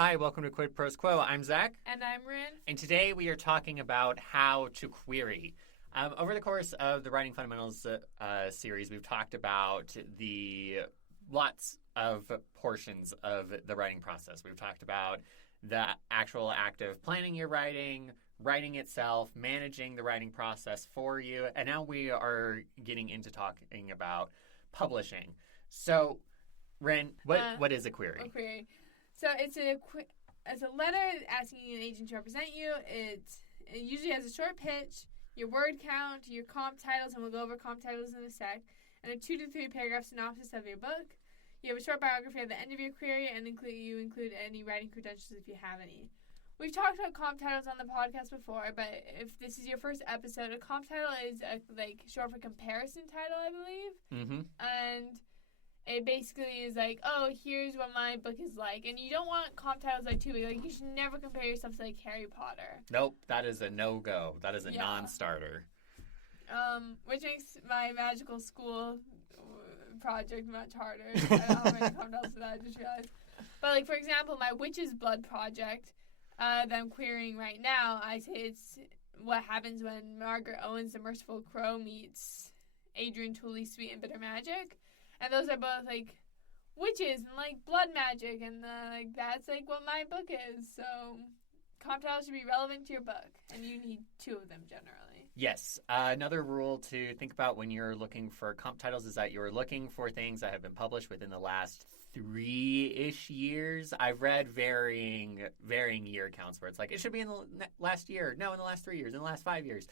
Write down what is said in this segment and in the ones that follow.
Hi, welcome to Quid Pros Quo. I'm Zac. And I'm Rin. And today we are talking about how to query. Over the course of the Writing Fundamentals series, we've talked about the lots of portions of the writing process. We've talked about the actual act of planning your writing itself, managing the writing process for you, and now we are getting into talking about publishing. So, Rin, what is a query? A query. So it's a letter asking an agent to represent you. It usually has a short pitch, your word count, your comp titles, and we'll go over comp titles in a sec, and a 2 to 3 paragraph synopsis of your book. You have a short biography at the end of your query, and you include any writing credentials if you have any. We've talked about comp titles on the podcast before, but if this is your first episode, a comp title is short for comparison title, I believe. Mm-hmm. And it basically is like, oh, here's what my book is like. And you don't want comp titles too big. Like, you should never compare yourself to, Harry Potter. Nope, that is a no-go. That is a non-starter. Which makes my magical school project much harder. I don't have any comp titles for that, I just realized. But, for example, my Witch's Blood project that I'm querying right now, I say it's what happens when Margaret Owens, the Merciful Crow, meets Adrian Tooley's Sweet and Bitter Magic. And those are both, witches and, blood magic. And, that's, what my book is. So, comp titles should be relevant to your book. And you need 2 of them, generally. Yes. Another rule to think about when you're looking for comp titles is that you're looking for things that have been published within the last 3-ish years. I've read varying year counts where it's it should be in the last year. No, in the last 3 years. In the last 5 years.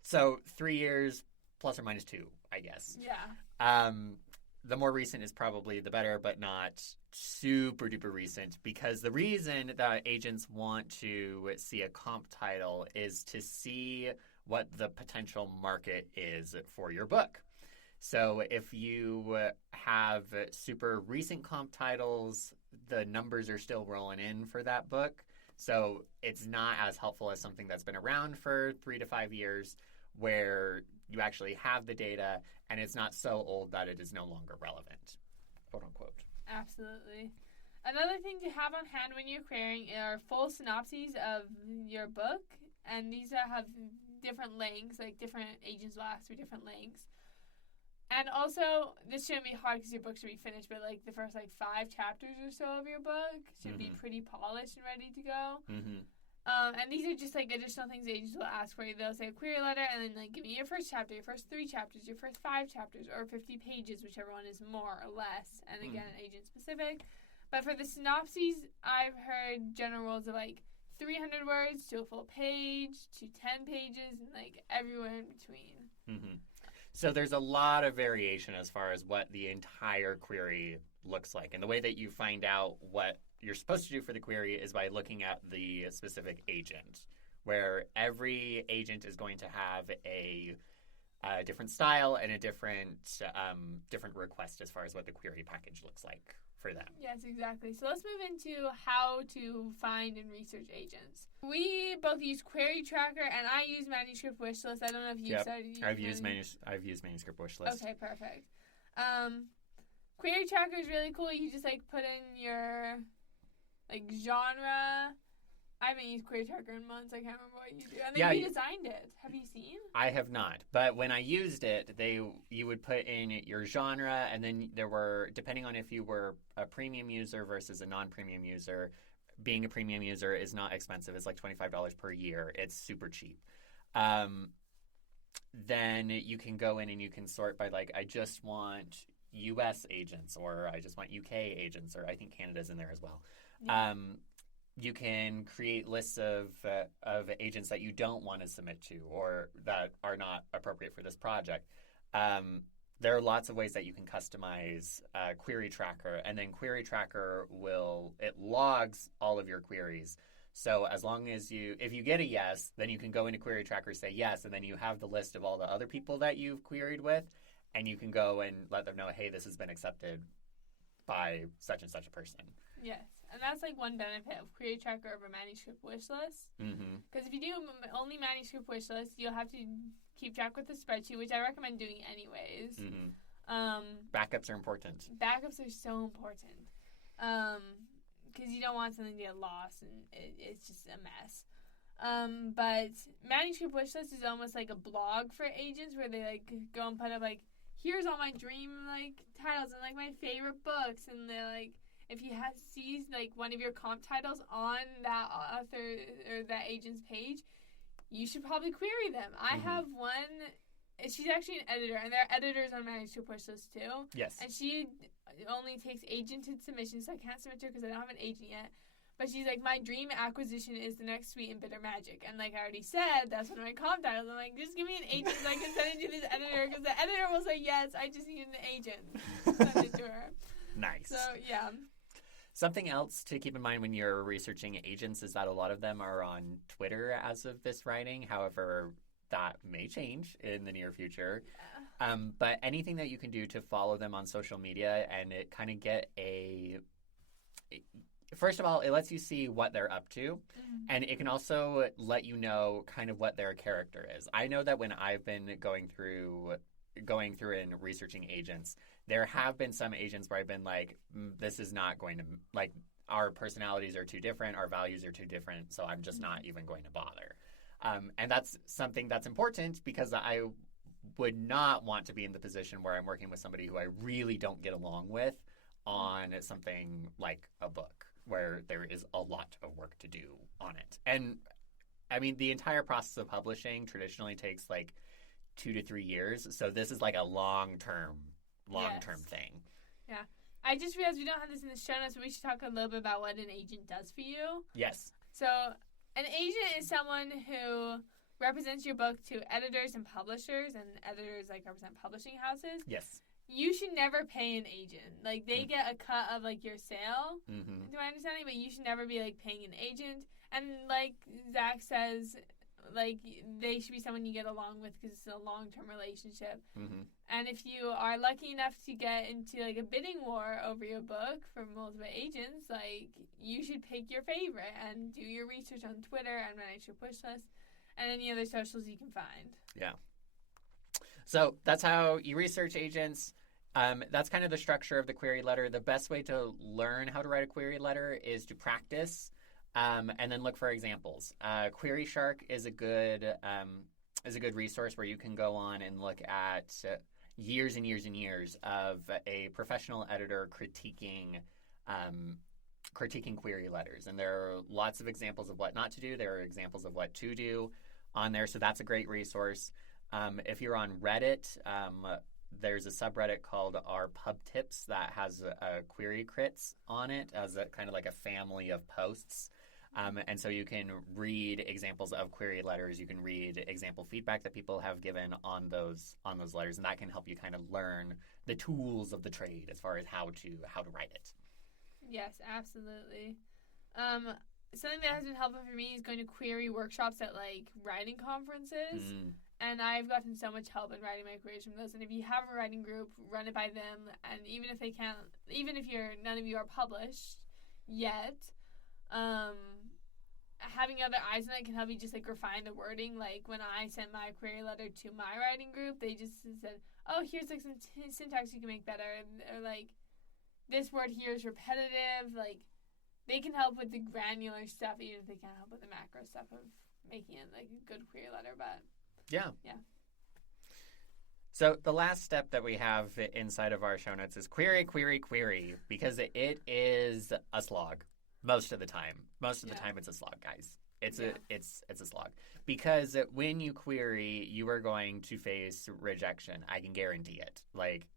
So, 3 years plus or minus 2, I guess. Yeah. The more recent is probably the better, but not super duper recent, because the reason that agents want to see a comp title is to see what the potential market is for your book. So if you have super recent comp titles, the numbers are still rolling in for that book. So it's not as helpful as something that's been around for 3 to 5 years, where you actually have the data and it's not so old that it is no longer relevant, quote unquote. Absolutely. Another thing to have on hand when you're querying are full synopses of your book, and these have different lengths, different agents will ask for different lengths. And also, this shouldn't be hard because your book should be finished, but the first 5 chapters or so of your book should be pretty polished and ready to go. Mm-hmm. And these are just additional things agents will ask for you. They'll say a query letter and then give me your first chapter, your first 3 chapters, your first 5 chapters, or 50 pages, whichever one is more or less. And again, agent specific. But for the synopses, I've heard general rules of 300 words to a full page to 10 pages and everywhere in between. Mm-hmm. So there's a lot of variation as far as what the entire query looks like. And the way that you find out what you're supposed to do for the query is by looking at the specific agent, where every agent is going to have a different style and a different request as far as what the query package looks like for them. Yes, exactly. So let's move into how to find and research agents. We both use Query Tracker, and I use Manuscript Wishlist. I don't know if you started using I've used Manuscript Wishlist. Okay, perfect. Query Tracker is really cool. You just put in your genre. I haven't used Query Tracker in months. I can't remember what you do. And then you redesigned it. Have you seen? I have not. But when I used it, you would put in your genre, and then there were, depending on if you were a premium user versus a non-premium user, being a premium user is not expensive. It's $25 per year. It's super cheap. Then you can go in and you can sort by I just want U.S. agents, or I just want UK agents, or I think Canada's in there as well. Yeah. You can create lists of agents that you don't want to submit to or that are not appropriate for this project. There are lots of ways that you can customize Query Tracker, and then Query Tracker it logs all of your queries. So as long as if you get a yes, then you can go into Query Tracker, say yes, and then you have the list of all the other people that you've queried with, and you can go and let them know, hey, this has been accepted by such and such a person. Yes, and that's one benefit of Query Tracker over Manuscript Wishlist. Because if you do only Manuscript Wishlist, you'll have to keep track with the spreadsheet, which I recommend doing anyways. Backups are important. Backups are so important. because you don't want something to get lost and it's just a mess. But Manuscript Wishlist is almost like a blog for agents where they like go and put up like, here's all my dream like titles and like my favorite books, and they're like, if he sees like one of your comp titles on that author or that agent's page, you should probably query them. I have one. She's actually an editor, and there are editors on Manuscript Wishlist too. Yes. And she only takes agented submissions, so I can't submit to her because I don't have an agent yet. But she's like, my dream acquisition is the next Sweet and Bitter Magic. And like I already said, that's one of my comp titles. I'm like, just give me an agent so I can send it to this editor, because the editor will say, yes, I just need an agent. Send it to her. Nice. So, yeah. Something else to keep in mind when you're researching agents is that a lot of them are on Twitter as of this writing. However, that may change in the near future. Yeah. But anything that you can do to follow them on social media and it kind of get first of all, it lets you see what they're up to, and it can also let you know kind of what their character is. I know that when I've been going through and researching agents, there have been some agents where I've been like, this is not going to, like, our personalities are too different, our values are too different, so I'm just not even going to bother. And that's something that's important, because I would not want to be in the position where I'm working with somebody who I really don't get along with on something like a book, where there is a lot of work to do on it. And I mean, the entire process of publishing traditionally takes like 2 to 3 years. So this is like a long-term thing. Yeah. I just realized we don't have this in the show notes, but we should talk a little bit about what an agent does for you. Yes. So an agent is someone who represents your book to editors and publishers, and editors like represent publishing houses. Yes. You should never pay an agent. Like, they get a cut of, like, your sale, to my understanding, but you should never be, like, paying an agent. And, like Zach says, like, they should be someone you get along with because it's a long-term relationship. And if you are lucky enough to get into, like, a bidding war over your book from multiple agents, like, you should pick your favorite and do your research on Twitter and Manuscript Wishlist and any other socials you can find. Yeah. So that's how you research agents. That's kind of the structure of the query letter. The best way to learn how to write a query letter is to practice and then look for examples. Query Shark is a good resource where you can go on and look at years and years and years of a professional editor critiquing query letters. And there are lots of examples of what not to do. There are examples of what to do on there. So that's a great resource. If you're on Reddit, there's a subreddit called Our Pub Tips that has query crits on it as a kind of like a family of posts. And so you can read examples of query letters. You can read example feedback that people have given on those letters, and that can help you kind of learn the tools of the trade as far as how to write it. Yes, absolutely. Something that has been helpful for me is going to query workshops at like writing conferences. And I've gotten so much help in writing my queries from those. And if you have a writing group, run it by them. And even if none of you are published yet, having other eyes on it can help you just like refine the wording. Like when I sent my query letter to my writing group, they just said, "Oh, here's like some syntax you can make better," or like this word here is repetitive. Like they can help with the granular stuff, even if they can't help with the macro stuff of making it like a good query letter. But yeah. Yeah. So the last step that we have inside of our show notes is query, because it is a slog most of the time. Most of the time it's a slog, guys. It's a slog. Because when you query, you are going to face rejection. I can guarantee it. Like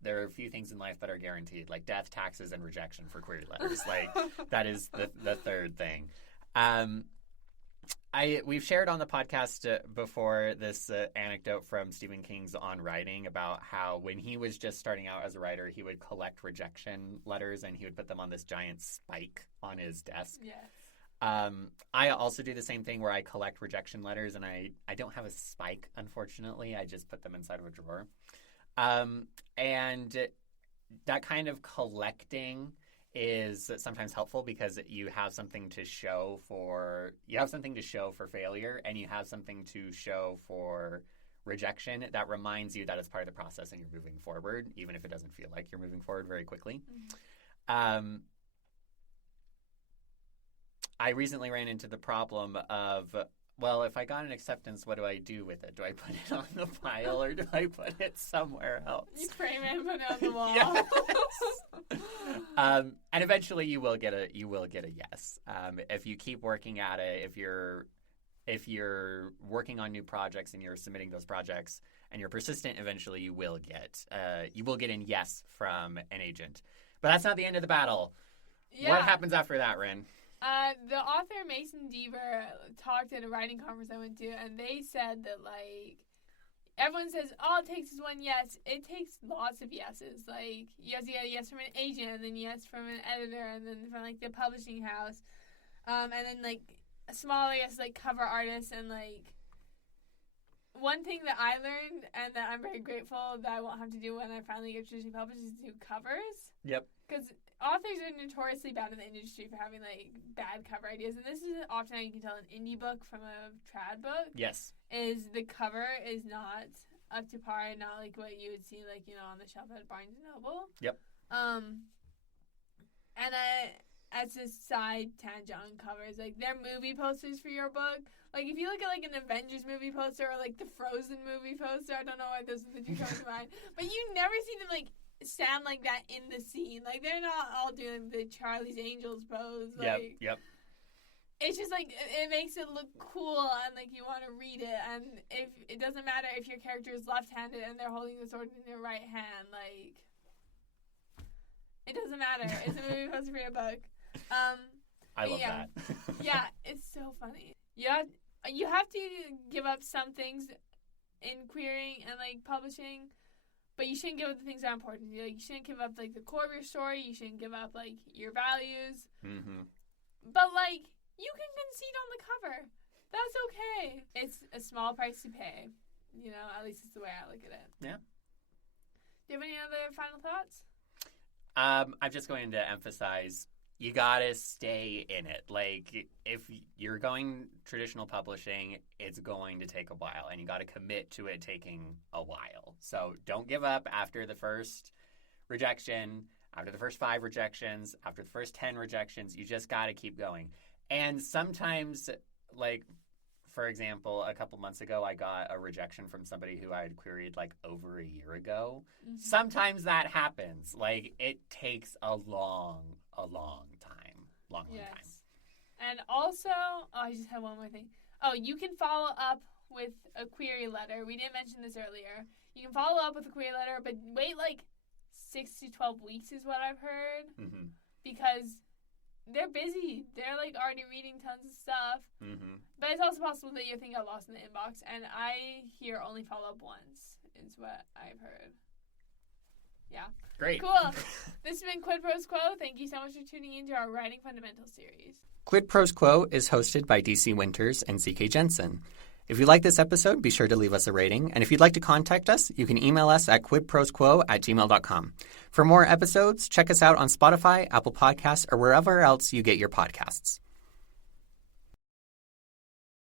there are a few things in life that are guaranteed, like death, taxes, and rejection for query letters. Like that is the third thing. We've shared on the podcast before this anecdote from Stephen King's On Writing about how when he was just starting out as a writer, he would collect rejection letters and he would put them on this giant spike on his desk. Yes. I also do the same thing where I collect rejection letters, and I don't have a spike, unfortunately. I just put them inside of a drawer. And that kind of collecting is sometimes helpful because you have something to show for failure, and you have something to show for rejection that reminds you that it's part of the process and you're moving forward, even if it doesn't feel like you're moving forward very quickly. I recently ran into the problem of, well, if I got an acceptance, what do I do with it? Do I put it on the file or do I put it somewhere else? You frame it and put it on the wall. Yes. And eventually you will get a yes. If you keep working at it, if you're working on new projects and you're submitting those projects and you're persistent, eventually you will get an yes from an agent. But that's not the end of the battle. Yeah. What happens after that, Rin? The author Mason Deaver talked at a writing conference I went to, and they said that, like, everyone says, all it takes is one yes. It takes lots of yeses. Like, you have to get a yes from an agent, and then yes from an editor, and then from, like, the publishing house. And then, like, a smaller yes, like, cover artists, and, like, one thing that I learned, and that I'm very grateful that I won't have to do when I finally get traditionally published, is do covers. Yep. Because authors are notoriously bad in the industry for having, like, bad cover ideas. And this is often how you can tell an indie book from a trad book. Yes. Is the cover is not up to par and not, like, what you would see, like, you know, on the shelf at Barnes & Noble. Yep. And as a side tangent on covers, like, they're movie posters for your book. Like, if you look at, like, an Avengers movie poster or, like, the Frozen movie poster, I don't know why those are the two coming to mind, but you never see them, like, stand like that in the scene. Like, they're not all doing the Charlie's Angels pose. Like, yep. It's just, like, it makes it look cool and, like, you want to read it. And if it doesn't matter if your character is left-handed and they're holding the sword in their right hand, like, it doesn't matter. It's a movie poster for your book. I love that. Yeah, it's so funny. You have to give up some things in querying and, like, publishing, but you shouldn't give up the things that are important to you. Like, you shouldn't give up, like, the core of your story. You shouldn't give up, like, your values. Mm-hmm. But, like, you can concede on the cover. That's okay. It's a small price to pay. You know, at least it's the way I look at it. Yeah. Do you have any other final thoughts? I'm just going to emphasize, you gotta stay in it. Like, if you're going traditional publishing, it's going to take a while, and you gotta commit to it taking a while. So don't give up after the first rejection, after the first 5 rejections, after the first 10 rejections. You just gotta keep going. And sometimes, like, for example, a couple months ago, I got a rejection from somebody who I had queried, like, over a year ago. Mm-hmm. Sometimes that happens. Like, it takes a long time. Long time. And also, I just had one more thing. You can follow up with a query letter. We didn't mention this earlier. You can follow up with a query letter, but wait, like, 6 to 12 weeks is what I've heard. Mm-hmm. Because they're busy. They're, like, already reading tons of stuff. Mm-hmm. But it's also possible that your thing got lost in the inbox. And I hear only follow up once is what I've heard. Yeah. Great. Cool. This has been Quid Pros Quo. Thank you so much for tuning in to our Writing Fundamentals series. Quid Pros Quo is hosted by DC Winters and CK Jensen. If you like this episode, be sure to leave us a rating. And if you'd like to contact us, you can email us at quidprosquo@gmail.com. For more episodes, check us out on Spotify, Apple Podcasts, or wherever else you get your podcasts.